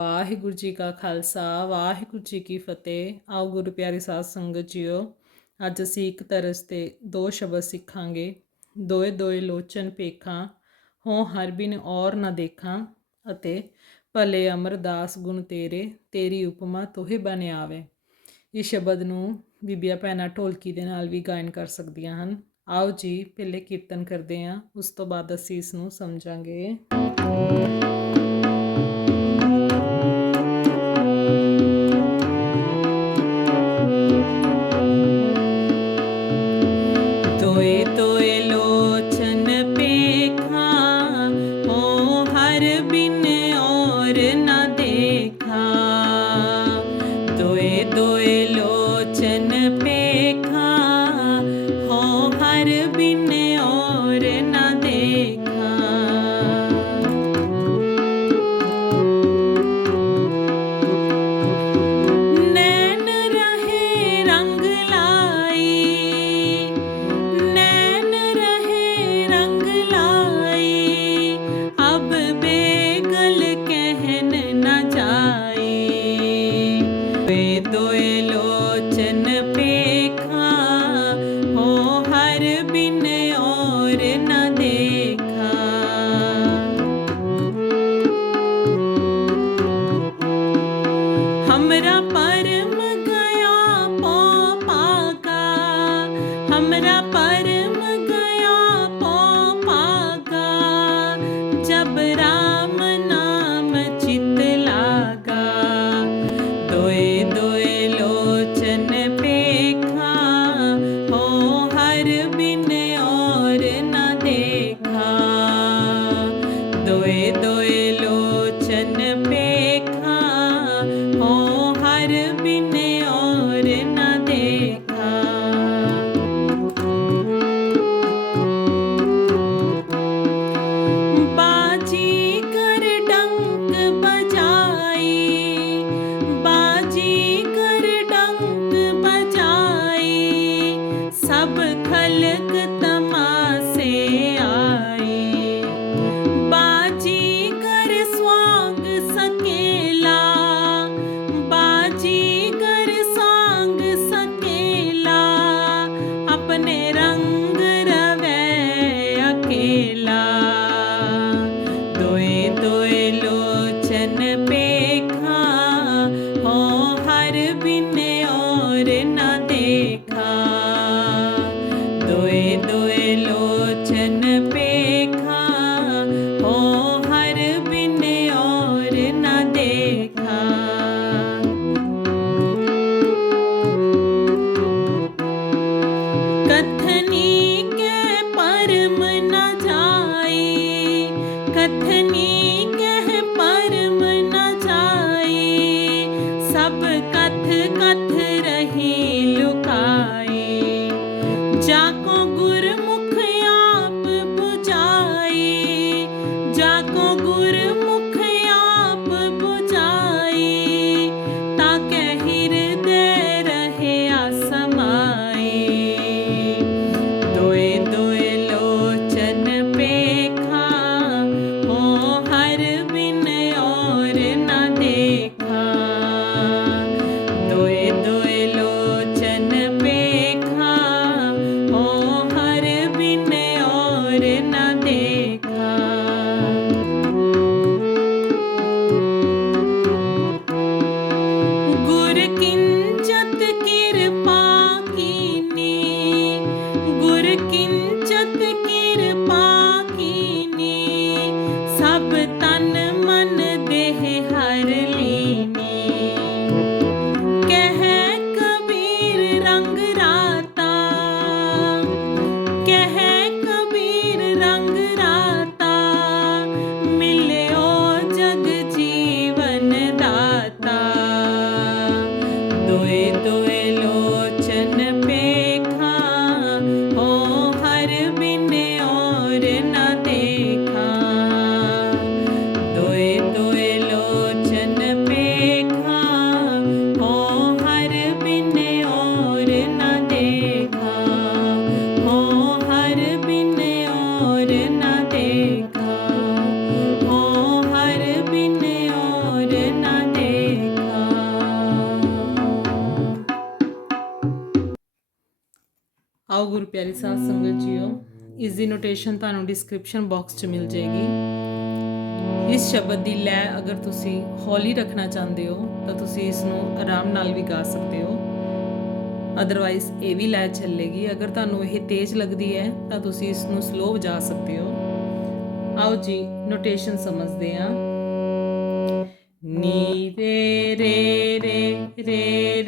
ਵਾਹਿਗੁਰੂ ਜੀ ਕਾ ਖਾਲਸਾ, ਵਾਹਿਗੁਰੂ ਜੀ ਕੀ ਫਤਿਹ। ਆਓ ਗੁਰੂ ਪਿਆਰੇ ਸਾਧ ਸੰਗਤ ਜੀਓ, ਅੱਜ ਅਸੀਂ ਇੱਕ ਤਰਸ ਤੇ ਦੋ ਸ਼ਬਦ ਸਿੱਖਾਂਗੇ। ਦੋਏ ਦੋਏ ਲੋਚਨ ਪੇਖਾਂ ਹੋ ਹਰ ਬਿਨ ਔਰ ਨਾ ਦੇਖਾਂ, ਅਤੇ ਭਲੇ ਅਮਰਦਾਸ ਗੁਣ ਤੇਰੇ, ਤੇਰੀ ਉਪਮਾ ਤੋਹੇ ਬਣ ਆਵੇ। ਇਹ ਸ਼ਬਦ ਨੂੰ ਬੀਬੀਆਂ ਭੈਣਾ ਢੋਲਕੀ ਦੇ ਨਾਲ ਵੀ ਗਾਇਨ ਕਰ ਸਕਦੀਆਂ ਹਨ। ਆਓ ਜੀ, ਪਹਿਲੇ ਕੀਰਤਨ ਕਰਦੇ ਹਾਂ, ਉਸ ਤੋਂ ਬਾਅਦ ਅਸੀਂ ਇਸ ਨੂੰ ਸਮਝਾਂਗੇ। ਆਓ ਗੁਰੂ ਪਿਆਰੀ ਸਾਧ ਸੰਗਤ ਜੀਓ, ਇਸ ਦੀ ਨੋਟੇਸ਼ਨ ਤੁਹਾਨੂੰ ਡਿਸਕ੍ਰਿਪਸ਼ਨ ਬਾਕਸ 'ਚ ਮਿਲ ਜਾਏਗੀ। ਇਸ ਸ਼ਬਦ ਦੀ ਲੈ ਅਗਰ ਤੁਸੀਂ ਹੌਲੀ ਰੱਖਣਾ ਚਾਹੁੰਦੇ ਹੋ, ਤਾਂ ਤੁਸੀਂ ਇਸ ਨੂੰ ਆਰਾਮ ਨਾਲ ਵੀ ਗਾ ਸਕਦੇ ਹੋ। ਅਦਰਵਾਈਜ਼ ਇਹ ਵੀ ਲੈ ਚੱਲੇਗੀ। ਅਗਰ ਤੁਹਾਨੂੰ ਇਹ ਤੇਜ਼ ਲੱਗਦੀ ਹੈ, ਤਾਂ ਤੁਸੀਂ ਇਸ ਨੂੰ ਸਲੋ ਵਜਾ ਸਕਦੇ ਹੋ। ਆਓ ਜੀ ਨੋਟੇਸ਼ਨ ਸਮਝਦੇ ਹਾਂ। ਨੀ ਰੇ ਰੇ ਰੇ ਰੇ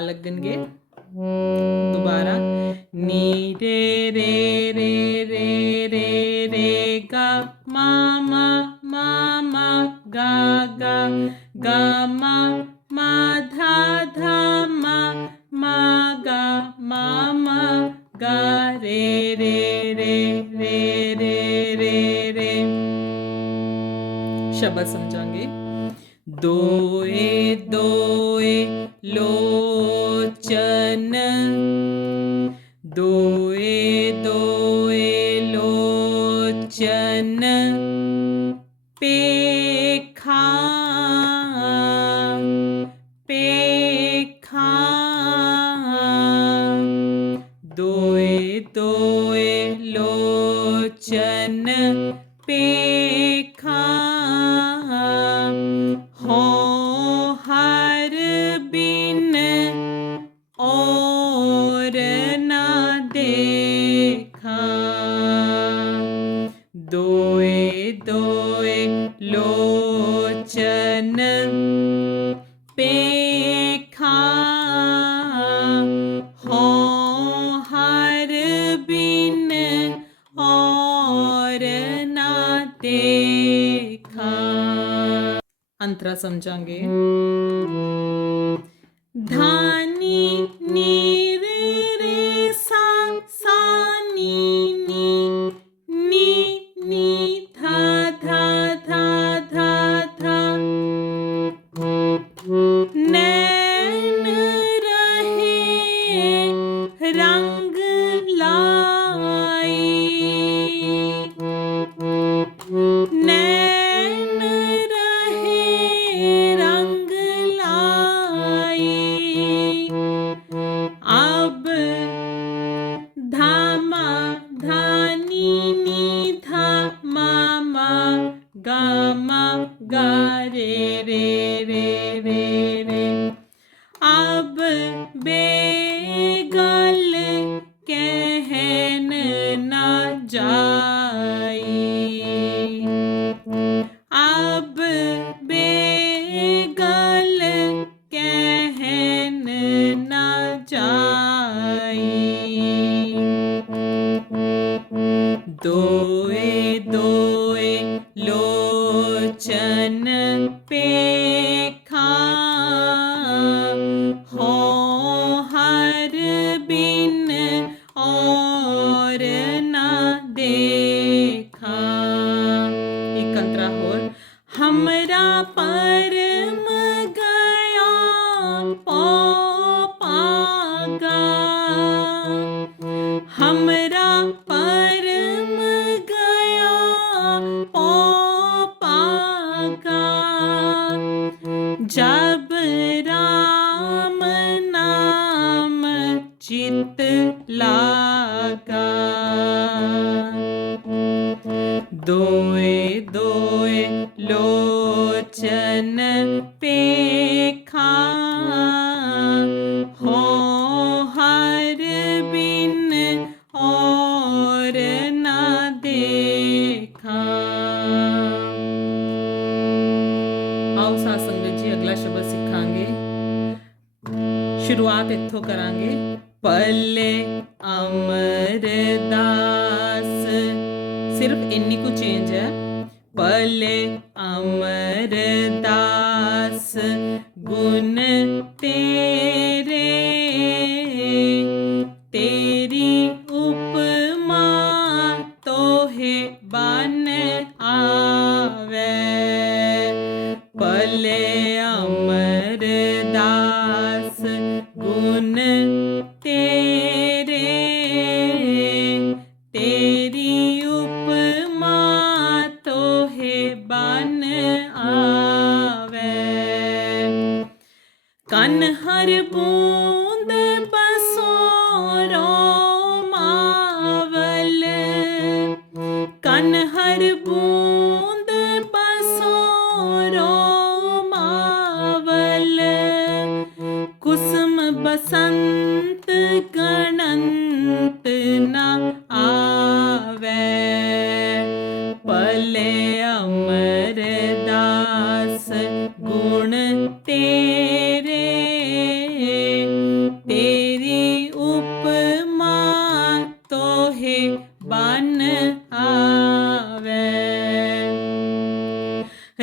ਲੱਗਣਗੇ। ਦੁਬਾਰਾ। ਨੀ ਰੇ ਰੇ ਦੋਏ ਦੋਏ ਲੋਚਨ। ਦੋਏ ਦੋਏ ਲੋਚਨ ਪੇਖਾ ਪੇਖਾ। ਦੋਏ ਦੋਏ ਲੋਚਨ ਪੇ ਅੰਤਰਾ ਸਮਝਾਂਗੇ ਧਾਨੀ ਨੀ ਰੇ ਰੇ ਸਾ ਸਾ ਨੀ ਨੀ ਨਾ ਕਰਾਂਗੇ। ਪੱਲੇ ਅਮਰਦਾਸ। ਸਿਰਫ ਇੰਨੀ ਕੁ ਚੇਂਜ ਹੈ। ਪੱਲੇ ਅਮਰਦਾਸ। ਗੁਣ ਤੇ bon.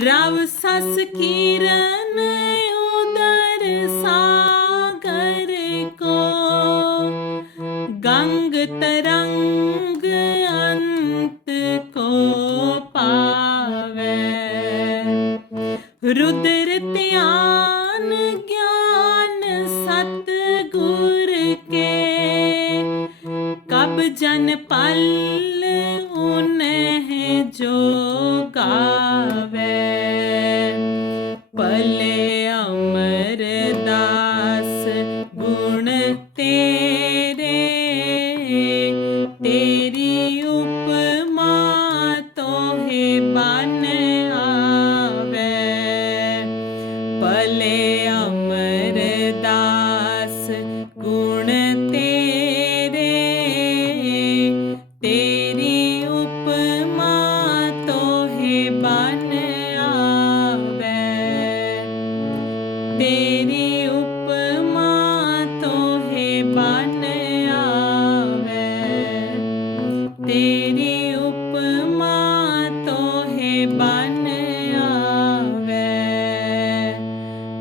ਰਵ ਸਸ ਕੀਰਨ ਉਦਰ ਸਾਗਰ ਕੋ ਗੰਗ ਤਰੰਗ ਅੰਤ ਕੋ ਪਾਵੇ ਰੁਦਰ ਧਿਆਨ ਗਿਆਨ ਸਤ ਗੁਰ ਕੇ ਕਬ ਜਨ ਪਲ ਤੇਰੀ ਉਪਮਾ ਤੋਹਿ ਬਨ ਆਵੇ। ਤੇਰੀ ਉਪਮਾ ਤੋਹਿ ਬਨ ਆਵੇ।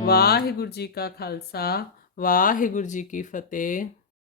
ਵਾਹਿਗੁਰੂ ਜੀ ਕਾ ਖਾਲਸਾ, ਵਾਹਿਗੁਰੂ ਜੀ ਕੀ ਫਤਿਹ।